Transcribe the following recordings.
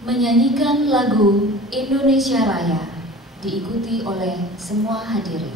menyanyikan lagu Indonesia Raya diikuti oleh semua hadirin.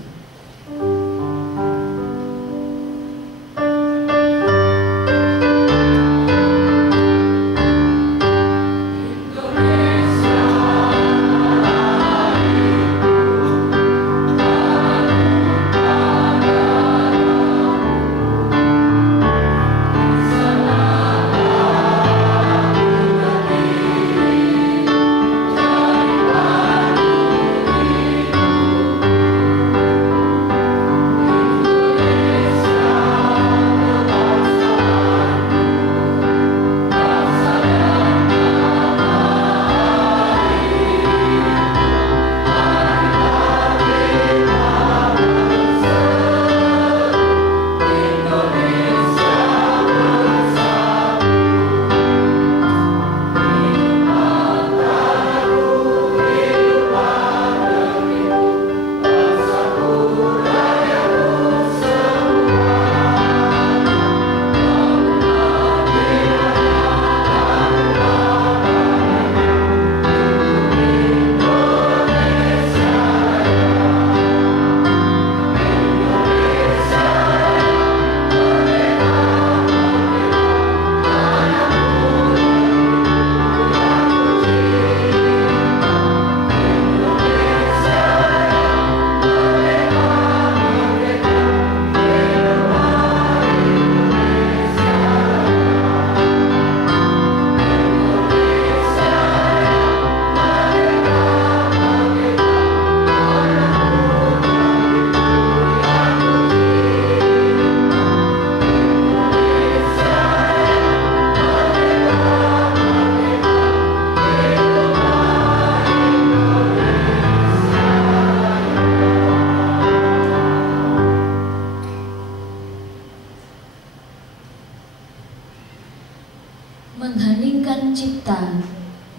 Mengheningkan Cipta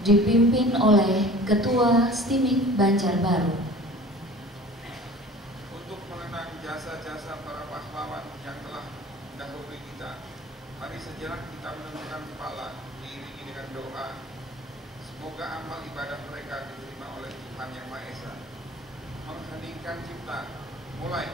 dipimpin oleh Ketua STIMIK Banjarbaru. Untuk mengenang jasa-jasa para pahlawan yang telah mendahului kita, mari sejenak kita menundukkan kepala diiringi dengan doa. Semoga amal ibadah mereka diterima oleh Tuhan Yang Maha Esa. Mengheningkan Cipta, mulai.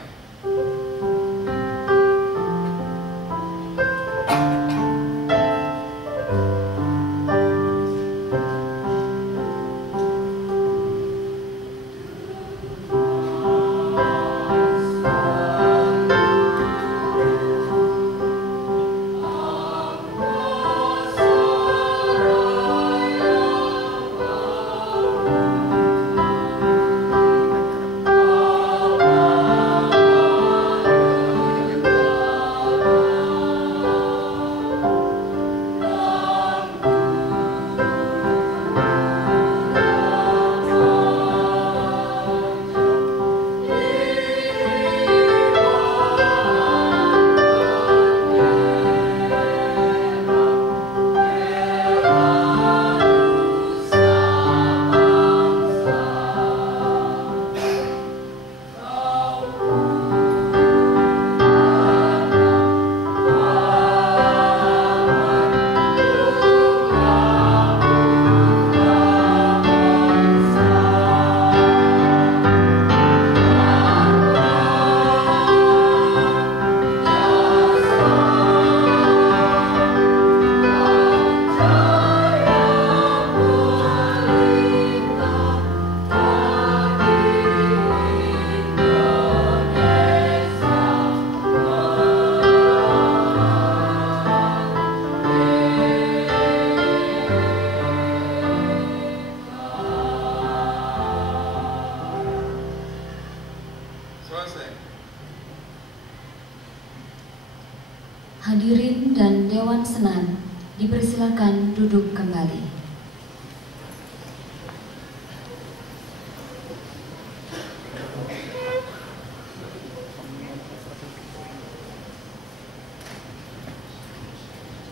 Hadirin dan Dewan Senat dipersilakan duduk kembali.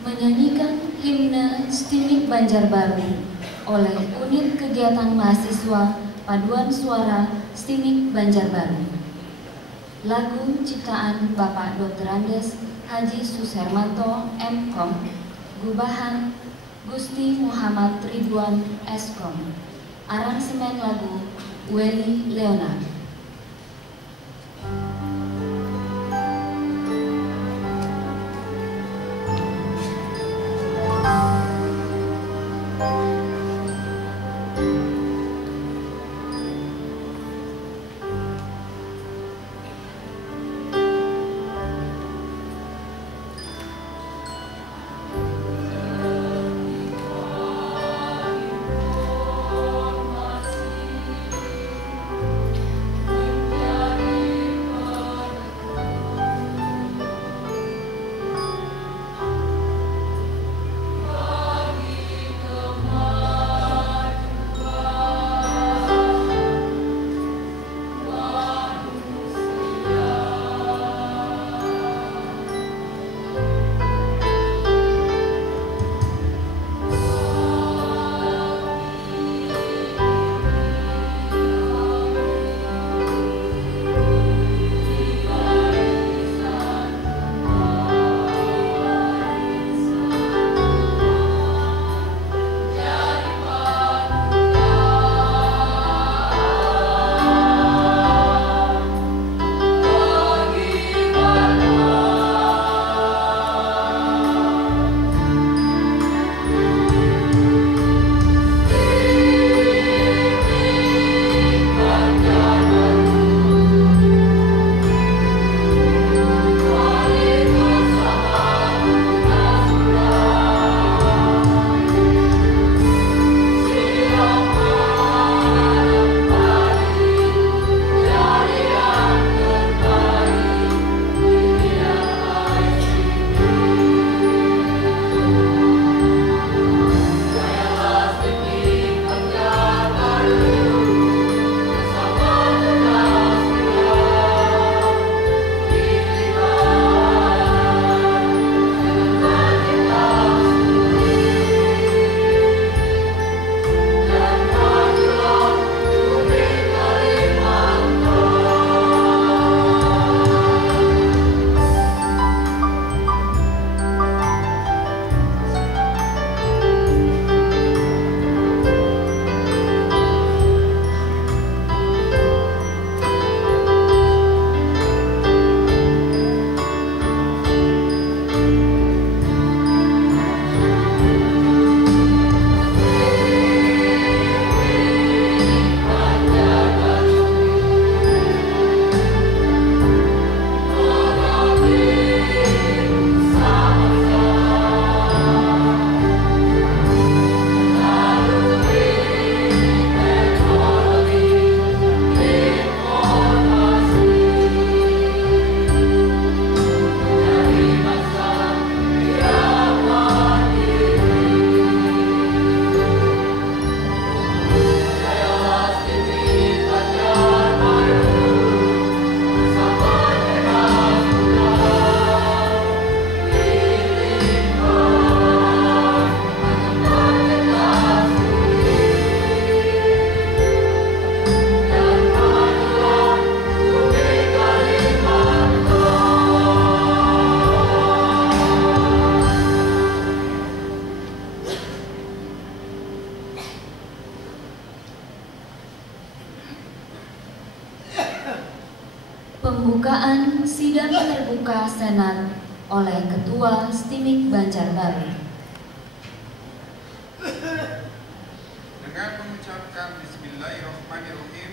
Menyanyikan himne STIMIK Banjarbaru oleh Unit Kegiatan Mahasiswa Paduan Suara STIMIK Banjarbaru. Lagu ciptaan Bapak Dr. Andes Haji Sushermanto M.Com, Gubahan Gusti Muhammad Ridwan Eskom. Aransemen lagu Welly Leonard. Pembukaan sidang terbuka Senat oleh Ketua Stimik Banjarbaru. Dengan mengucapkan Bismillahirrahmanirrahim,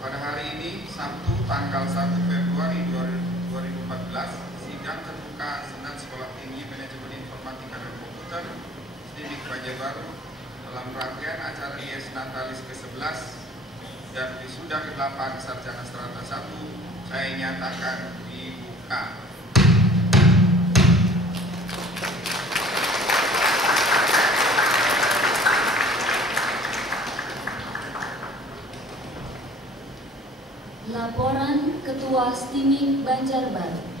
pada hari ini Sabtu tanggal 1 Februari 2014, sidang terbuka Senat Sekolah Tinggi Manajemen Informatika dan Komputer Stimik Banjarbaru dalam rangkaian acara IES Natalis ke-11 dan wisuda ke-8 Sarjana Strata 1 saya nyatakan dibuka. Laporan Ketua Stimik Banjarbaru.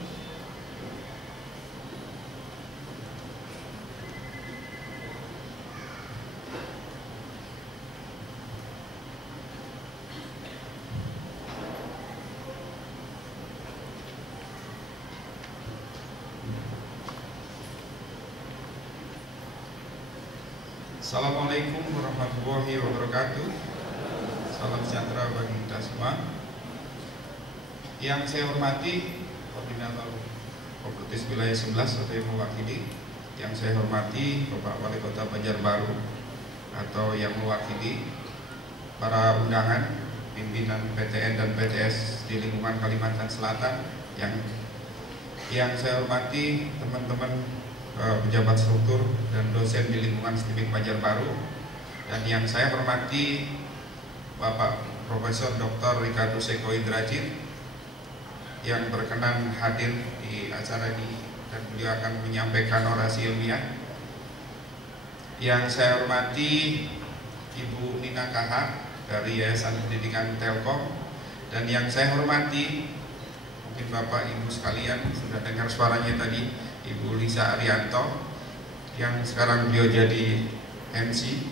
Assalamualaikum warahmatullahi wabarakatuh. Salam sejahtera bagi kita semua. Yang saya hormati Koordinator Kopertis Wilayah 11 atau yang mewakili, yang saya hormati Bapak Wali Kota Banjarbaru atau yang mewakili para undangan, pimpinan PTN dan PTS di lingkungan Kalimantan Selatan, yang saya hormati teman-teman pejabat struktur dan dosen di lingkungan STIMIK Banjarbaru, dan yang saya hormati Bapak Profesor Dr. Ricardo Seko Indrajit yang berkenan hadir di acara ini dan beliau akan menyampaikan orasi ilmiah. Yang saya hormati Ibu Nina Kahar dari Yayasan Pendidikan Telkom, dan yang saya hormati, mungkin Bapak Ibu sekalian sudah dengar suaranya tadi, Ibu Lisa Arianto yang sekarang beliau jadi MC.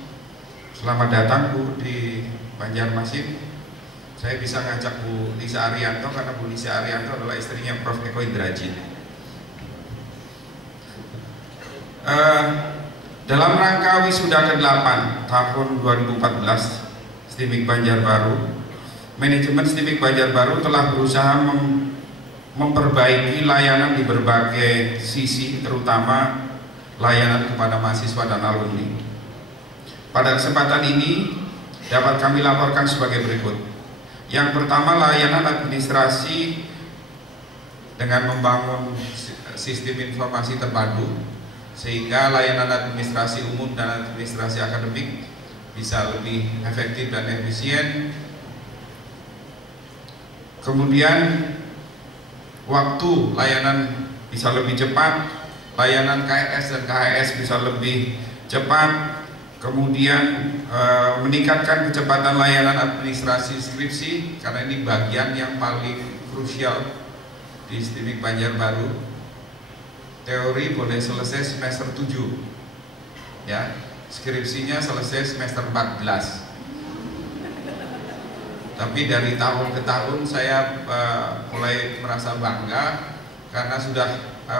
Selamat datang Bu di Banjarmasin. Saya bisa ngajak Bu Lisa Arianto karena Bu Lisa Arianto adalah istrinya Prof. Eko Indrajit. Dalam rangka wisuda ke-8 tahun 2014 STIMIK Banjarbaru, manajemen STIMIK Banjarbaru telah berusaha memperbaiki layanan di berbagai sisi, terutama layanan kepada mahasiswa dan alumni. Pada kesempatan ini dapat kami laporkan sebagai berikut. Yang pertama, layanan administrasi dengan membangun sistem informasi terpadu sehingga layanan administrasi umum dan administrasi akademik bisa lebih efektif dan efisien. Kemudian waktu layanan bisa lebih cepat, layanan KRS dan KHS bisa lebih cepat. Kemudian meningkatkan kecepatan layanan administrasi skripsi, karena ini bagian yang paling krusial di STIMIK Banjarbaru. Teori boleh selesai semester 7 ya, skripsinya selesai semester 14. Tapi dari tahun ke tahun saya mulai merasa bangga karena sudah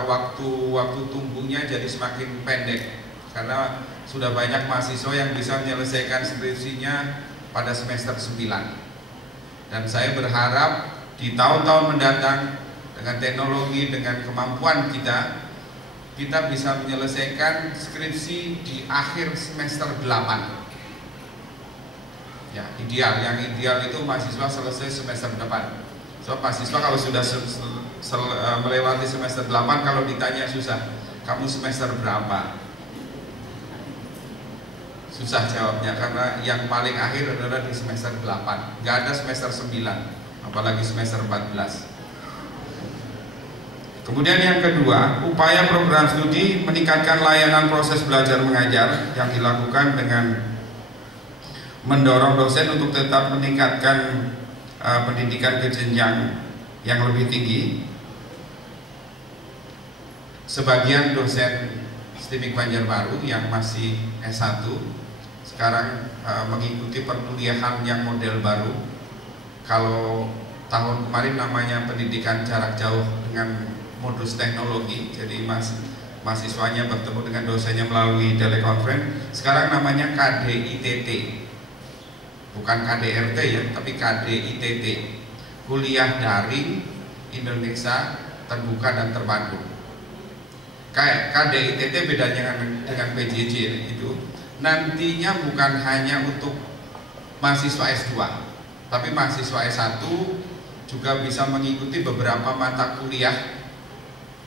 waktu tunggunya jadi semakin pendek, karena sudah banyak mahasiswa yang bisa menyelesaikan skripsinya pada semester 9. Dan saya berharap di tahun-tahun mendatang dengan teknologi, dengan kemampuan kita bisa menyelesaikan skripsi di akhir semester 8. Ya, yang ideal itu mahasiswa selesai semester depan. So mahasiswa kalau sudah melewati semester 8, kalau ditanya susah, kamu semester berapa? Susah jawabnya, karena yang paling akhir adalah di semester 8. Gak ada semester 9, apalagi semester 14. Kemudian yang kedua, upaya program studi meningkatkan layanan proses belajar mengajar yang dilakukan dengan mendorong dosen untuk tetap meningkatkan pendidikan ke jenjang yang lebih tinggi. Sebagian dosen STIMIK Banjarbaru yang masih S1 sekarang mengikuti perkuliahan yang model baru. Kalau tahun kemarin namanya pendidikan jarak jauh dengan modus teknologi, jadi mahasiswanya bertemu dengan dosennya melalui telekonferensi. Sekarang namanya KDITT, bukan KDRT ya, tapi KDITT, kuliah daring Indonesia terbuka dan terpadu. KDITT bedanya dengan PJJ itu nantinya bukan hanya untuk mahasiswa S2, tapi mahasiswa S1 juga bisa mengikuti beberapa mata kuliah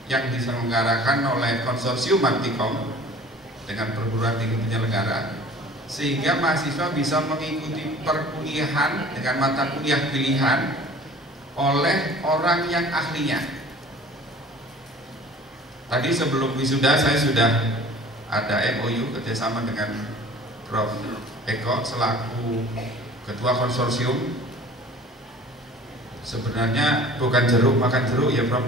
yang diselenggarakan oleh konsorsium Mantikom dengan perguruan tinggi penyelenggara, sehingga mahasiswa bisa mengikuti perkuliahan dengan mata kuliah pilihan oleh orang yang ahlinya. Tadi sebelum wisuda saya sudah ada MOU kerjasama dengan Prof. Eko selaku ketua konsorsium. Sebenarnya bukan jeruk makan jeruk ya Prof.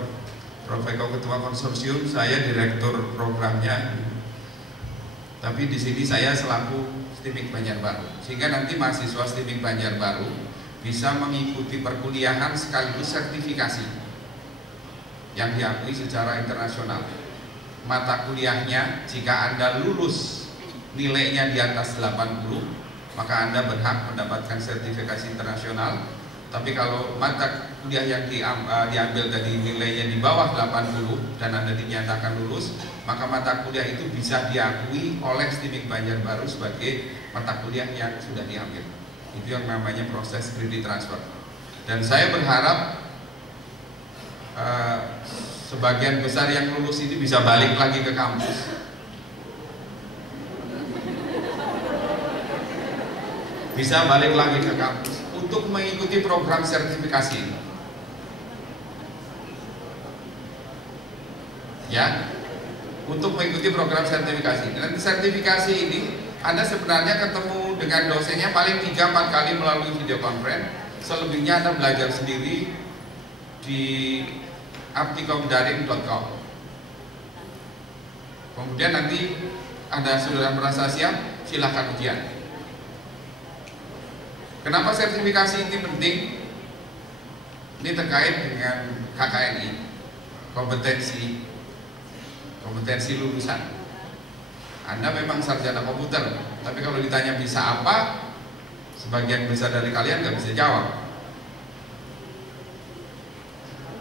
Prof. Eko ketua konsorsium, saya direktur programnya. Tapi di sini saya selaku STIMIK Banjarbaru, sehingga nanti mahasiswa STIMIK Banjarbaru bisa mengikuti perkuliahan sekaligus sertifikasi yang diakui secara internasional. Mata kuliahnya jika Anda lulus nilainya di atas 80, maka Anda berhak mendapatkan sertifikasi internasional. Tapi kalau mata kuliah yang diambil dari nilainya di bawah 80 dan Anda dinyatakan lulus, maka mata kuliah itu bisa diakui oleh STIMIK Banjarbaru sebagai mata kuliah yang sudah diambil. Itu yang namanya proses credit transfer. Dan saya berharap sebagian besar yang lulus ini bisa balik lagi ke kampus. Bisa balik lagi ke kampus untuk mengikuti program sertifikasi ini. Ya, untuk mengikuti program sertifikasi. Dan sertifikasi ini Anda sebenarnya ketemu dengan dosennya paling 3-4 kali melalui video conference. Selebihnya Anda belajar sendiri di aptikomdaring.com. Kemudian nanti Anda sudah merasa siap, silahkan ujian. Kenapa sertifikasi ini penting? Ini terkait dengan KKNI, kompetensi lulusan. Anda memang sarjana komputer, tapi kalau ditanya bisa apa, sebagian besar dari kalian nggak bisa jawab.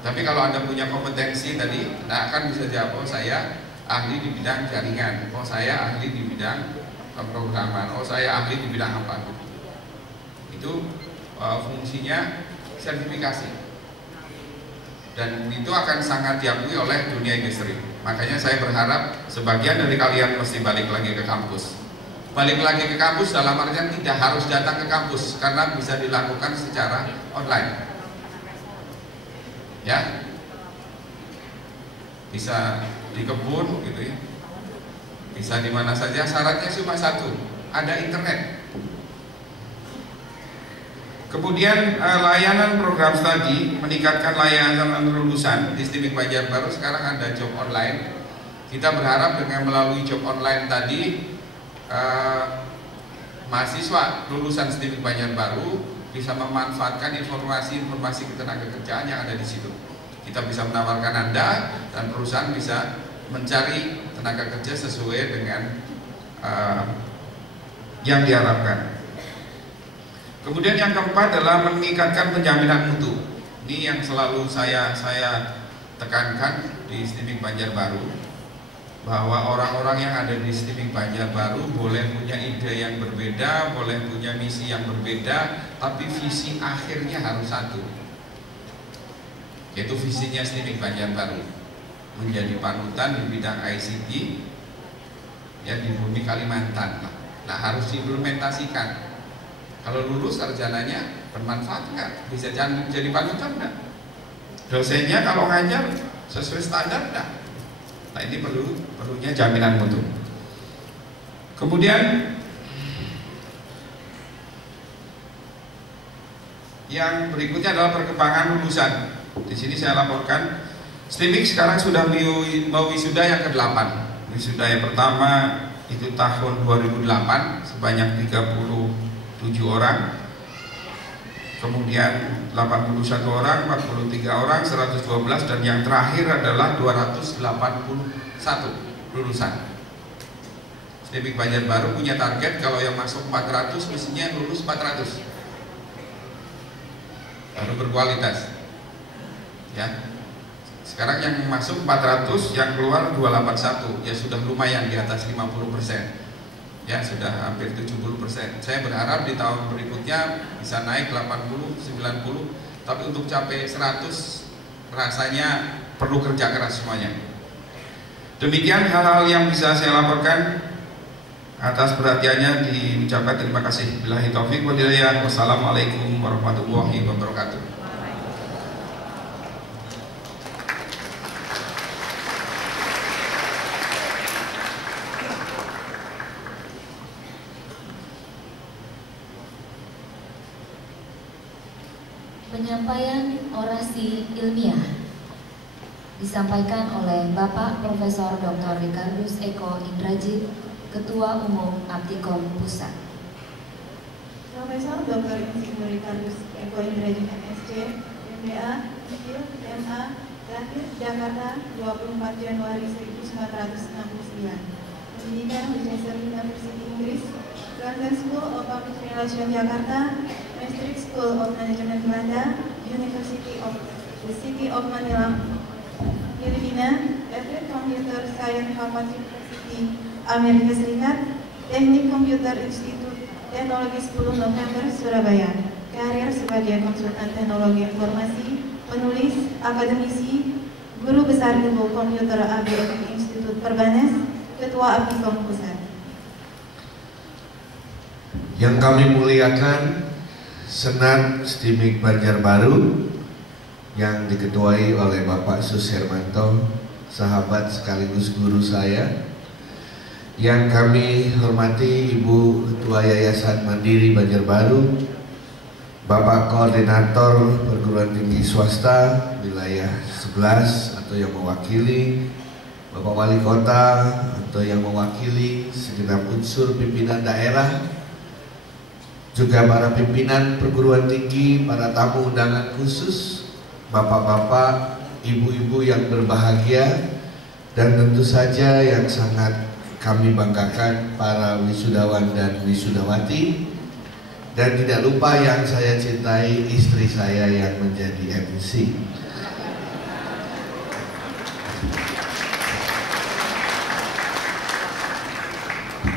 Tapi kalau Anda punya kompetensi tadi, Anda akan bisa jawab, oh saya ahli di bidang jaringan, oh saya ahli di bidang pemrograman, oh saya ahli di bidang apa. Itu fungsinya sertifikasi, dan itu akan sangat diakui oleh dunia industri. Makanya saya berharap sebagian dari kalian mesti balik lagi ke kampus. Balik lagi ke kampus dalam artian tidak harus datang ke kampus, karena bisa dilakukan secara online. Ya, bisa di kebun gitu ya, bisa di mana saja. Syaratnya cuma satu, ada internet. Kemudian layanan program studi, meningkatkan layanan lulusan di STIMIK Banjarbaru. Sekarang ada job online. Kita berharap dengan melalui job online tadi, mahasiswa lulusan STIMIK Banjarbaru bisa memanfaatkan informasi ketenaga kerjaan yang ada di situ. Kita bisa menawarkan Anda, dan perusahaan bisa mencari tenaga kerja sesuai dengan yang diharapkan. Kemudian yang keempat adalah meningkatkan penjaminan mutu. Ini yang selalu saya tekankan di STIMIK Banjarbaru, bahwa orang-orang yang ada di STIMIK Banjarbaru boleh punya ide yang berbeda, boleh punya misi yang berbeda, tapi visi akhirnya harus satu, yaitu visinya STIMIK Banjarbaru menjadi panutan di bidang ICT ya di bumi Kalimantan. Nah, harus diimplementasikan. Kalau lulus sarjananya bermanfaat nggak? Bisa jadi panutan nggak? Dosennya kalau ngajar sesuai standar nggak? Nah, ini perlunya jaminan mutu. Kemudian yang berikutnya adalah perkembangan lulusan. Di sini saya laporkan STIMIK sekarang sudah mau wisuda yang ke-8. Wisuda yang pertama itu tahun 2008 sebanyak 37 orang, kemudian 81 orang, 43 orang, 112, dan yang terakhir adalah 281 lulusan. STIMIK Banjarbaru punya target kalau yang masuk 400 mestinya yang lulus 400, baru berkualitas. Ya, sekarang yang masuk 400, yang keluar 281, ya sudah lumayan di atas 50%. Ya, sudah hampir 70%. Saya berharap di tahun berikutnya bisa naik 80, 90, tapi untuk capai 100 rasanya perlu kerja keras semuanya. Demikian hal-hal yang bisa saya laporkan. Atas perhatiannya diucapkan terima kasih. Billahi taufik wal hidayah. Wassalamualaikum warahmatullahi wabarakatuh. Penyampaian orasi ilmiah disampaikan oleh Bapak Profesor Dr. Ricardus Eko Indrajit, Ketua Umum Aptikom Pusat. Profesor Dr. Insinyur Ricardus Eko Indrajit MSc, MBA, Sipil, MA, lahir Jakarta 24 Januari 1969. Pendidikan Manchester University Relation Jakarta, Maastricht School of Management Belanda, University of the City of Manila, Filipina, Everett Computer Science Harvard University, Amerika Serikat, Teknik Komputer Institut Teknologi 10 November, Surabaya. Karir sebagai konsultan teknologi informasi, penulis, akademisi, guru besar ilmu komputer ABF Institut Perbanas, Ketua Aptikom Pusat. Yang kami muliakan Senat Stimik Banjarbaru yang diketuai oleh Bapak Sus Hermanto, sahabat sekaligus guru saya. Yang kami hormati Ibu Ketua Yayasan Mandiri Banjarbaru, Bapak Koordinator Perguruan Tinggi Swasta Wilayah 11 atau yang mewakili, Bapak Wali Kota atau yang mewakili segenap unsur pimpinan daerah, juga para pimpinan perguruan tinggi, para tamu undangan khusus, bapak-bapak, ibu-ibu yang berbahagia, dan tentu saja yang sangat kami banggakan para wisudawan dan wisudawati, dan tidak lupa yang saya cintai, istri saya yang menjadi MC.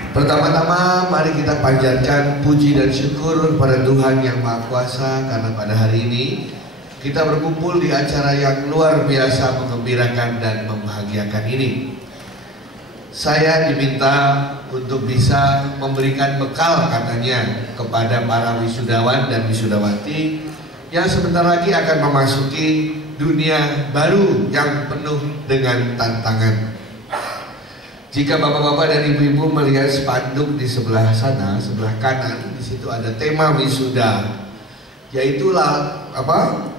Pertama-tama mari kita panjatkan puji dan syukur kepada Tuhan Yang Maha Kuasa karena pada hari ini kita berkumpul di acara yang luar biasa menggembirakan dan membahagiakan ini. Saya diminta untuk bisa memberikan bekal katanya kepada para wisudawan dan wisudawati yang sebentar lagi akan memasuki dunia baru yang penuh dengan tantangan. Jika bapak-bapak dan ibu-ibu melihat spanduk di sebelah sana, sebelah kanan, di situ ada tema wisuda, yaitu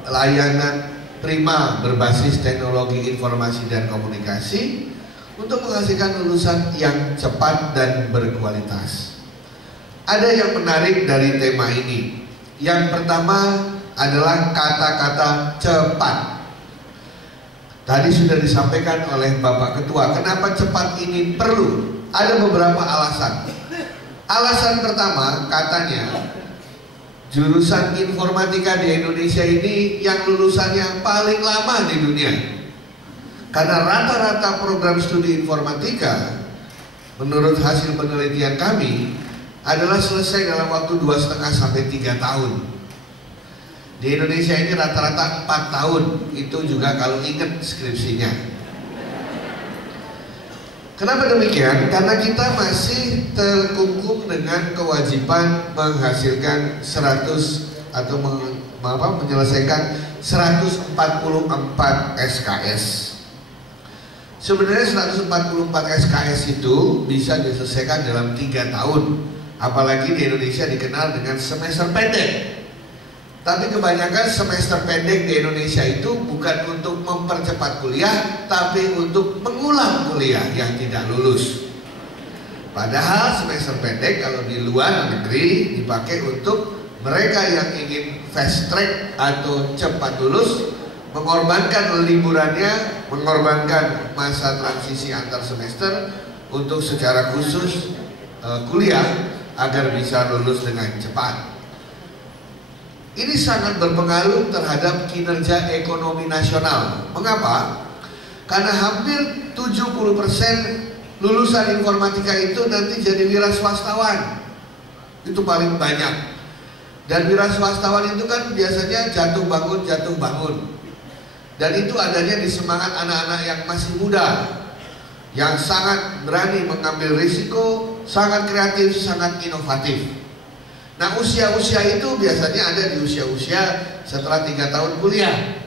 layanan prima berbasis teknologi informasi dan komunikasi untuk menghasilkan lulusan yang cepat dan berkualitas. Ada yang menarik dari tema ini. Yang pertama adalah kata-kata cepat. Tadi sudah disampaikan oleh Bapak Ketua, kenapa cepat ini perlu? Ada beberapa alasan. Alasan pertama, katanya jurusan informatika di Indonesia ini yang lulusannya paling lama di dunia. Karena rata-rata program studi informatika menurut hasil penelitian kami adalah selesai dalam waktu 2,5 sampai 3 tahun. Di Indonesia ini rata-rata 4 tahun, itu juga kalau ingat skripsinya. Kenapa demikian? Karena kita masih terkungkung dengan kewajiban menghasilkan 100 atau menyelesaikan 144 SKS. Sebenarnya 144 SKS itu bisa diselesaikan dalam 3 tahun. Apalagi di Indonesia dikenal dengan semester pendek. Tapi kebanyakan semester pendek di Indonesia itu bukan untuk mempercepat kuliah, tapi untuk mengulang kuliah yang tidak lulus. Padahal semester pendek kalau di luar negeri dipakai untuk mereka yang ingin fast track atau cepat lulus, mengorbankan liburannya, mengorbankan masa transisi antar semester untuk secara khusus kuliah agar bisa lulus dengan cepat. Ini sangat berpengaruh terhadap kinerja ekonomi nasional. Mengapa? Karena hampir 70% lulusan informatika itu nanti jadi wira swastawan. Itu paling banyak. Dan wira swastawan itu kan biasanya jatuh bangun. Dan itu adanya di semangat anak-anak yang masih muda, yang sangat berani mengambil risiko, sangat kreatif, sangat inovatif. Nah, usia-usia itu biasanya ada di usia-usia setelah 3 tahun kuliah.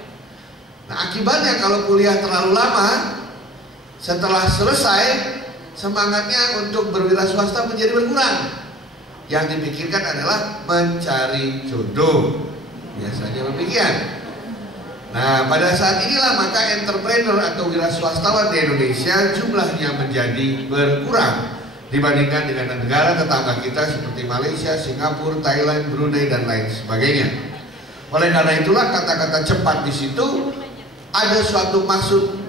Nah, akibatnya kalau kuliah terlalu lama, setelah selesai semangatnya untuk berwira swasta menjadi berkurang. Yang dipikirkan adalah mencari jodoh. Biasanya demikian. Nah, pada saat inilah maka entrepreneur atau wira swastawan di Indonesia jumlahnya menjadi berkurang dibandingkan dengan negara tetangga kita seperti Malaysia, Singapura, Thailand, Brunei, dan lain sebagainya. Oleh karena itulah kata-kata cepat di situ ada suatu maksud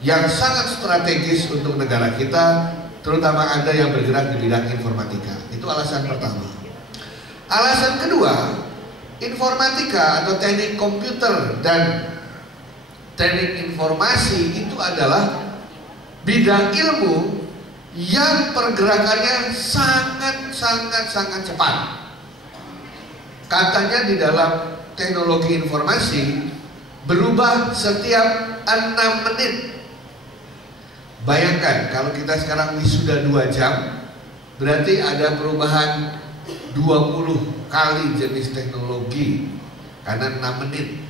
yang sangat strategis untuk negara kita, terutama Anda yang bergerak di bidang informatika. Itu alasan pertama. Alasan kedua, informatika atau teknik komputer dan teknik informasi itu adalah bidang ilmu yang pergerakannya sangat cepat. Katanya di dalam teknologi informasi berubah setiap 6 menit. Bayangkan kalau kita sekarang wisuda 2 jam, berarti ada perubahan 20 kali jenis teknologi karena 6 menit.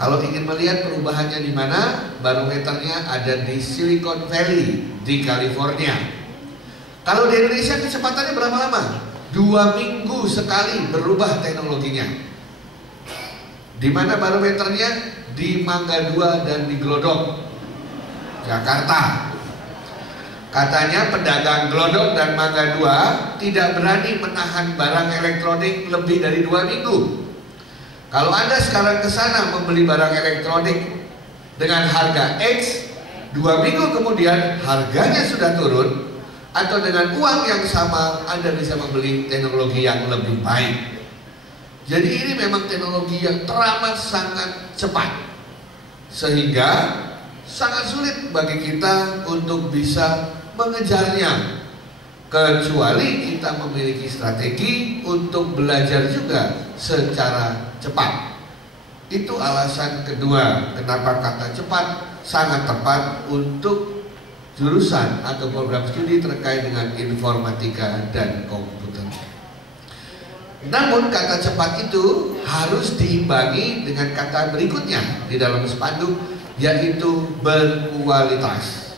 Kalau ingin melihat perubahannya di mana, barometernya ada di Silicon Valley di California. Kalau di Indonesia kecepatannya berapa lama? 2 minggu sekali berubah teknologinya. Di mana barometernya? Di Mangga 2 dan di Glodok, Jakarta. Katanya pedagang Glodok dan Mangga 2 tidak berani menahan barang elektronik lebih dari 2 minggu. Kalau Anda sekarang ke sana membeli barang elektronik dengan harga X, 2 minggu kemudian harganya sudah turun, atau dengan uang yang sama Anda bisa membeli teknologi yang lebih baik. Jadi ini memang teknologi yang teramat sangat cepat, sehingga sangat sulit bagi kita untuk bisa mengejarnya, kecuali kita memiliki strategi untuk belajar juga secara cepat. Itu alasan kedua kenapa kata cepat sangat tepat untuk jurusan atau program studi terkait dengan informatika dan komputer. Namun kata cepat itu harus diimbangi dengan kata berikutnya di dalam spanduk, yaitu berkualitas.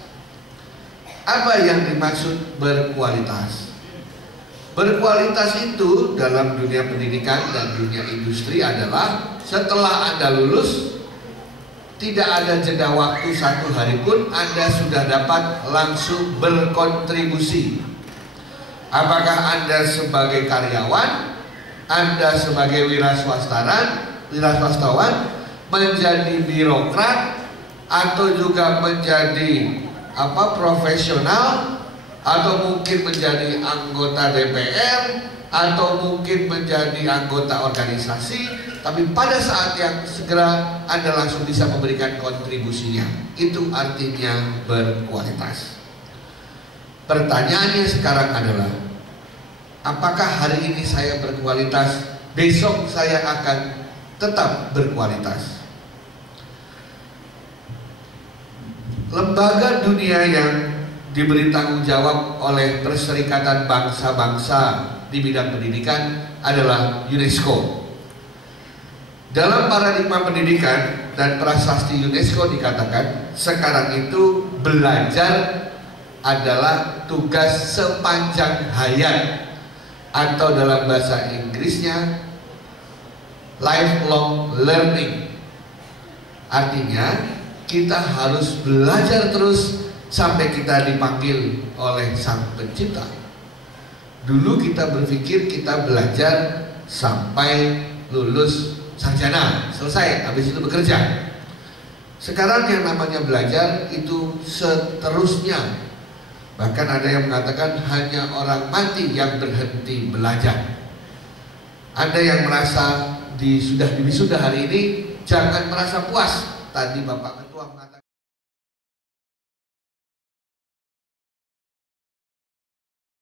Apa yang dimaksud berkualitas? Berkualitas itu dalam dunia pendidikan dan dunia industri adalah setelah Anda lulus, tidak ada jeda waktu 1 hari pun Anda sudah dapat langsung berkontribusi. Apakah Anda sebagai karyawan, Anda sebagai wiraswastawan, menjadi birokrat, atau juga menjadi profesional, atau mungkin menjadi anggota DPR, atau mungkin menjadi anggota organisasi, tapi pada saat yang segera Anda langsung bisa memberikan kontribusinya. Itu artinya berkualitas. Pertanyaannya sekarang adalah, apakah hari ini saya berkualitas, besok saya akan tetap berkualitas? Lembaga dunia yang diberi tanggung jawab oleh Perserikatan Bangsa-Bangsa di bidang pendidikan adalah UNESCO. Dalam paradigma pendidikan dan prasasti UNESCO dikatakan sekarang itu belajar adalah tugas sepanjang hayat, atau dalam bahasa Inggrisnya lifelong learning. Artinya kita harus belajar terus sampai kita dipanggil oleh Sang Pencipta. Dulu kita berpikir kita belajar sampai lulus sarjana, selesai, habis itu bekerja. Sekarang yang namanya belajar itu seterusnya. Bahkan ada yang mengatakan hanya orang mati yang berhenti belajar. Anda yang merasa sudah di wisuda hari ini, jangan merasa puas. Tadi Bapak Ketua mengatakan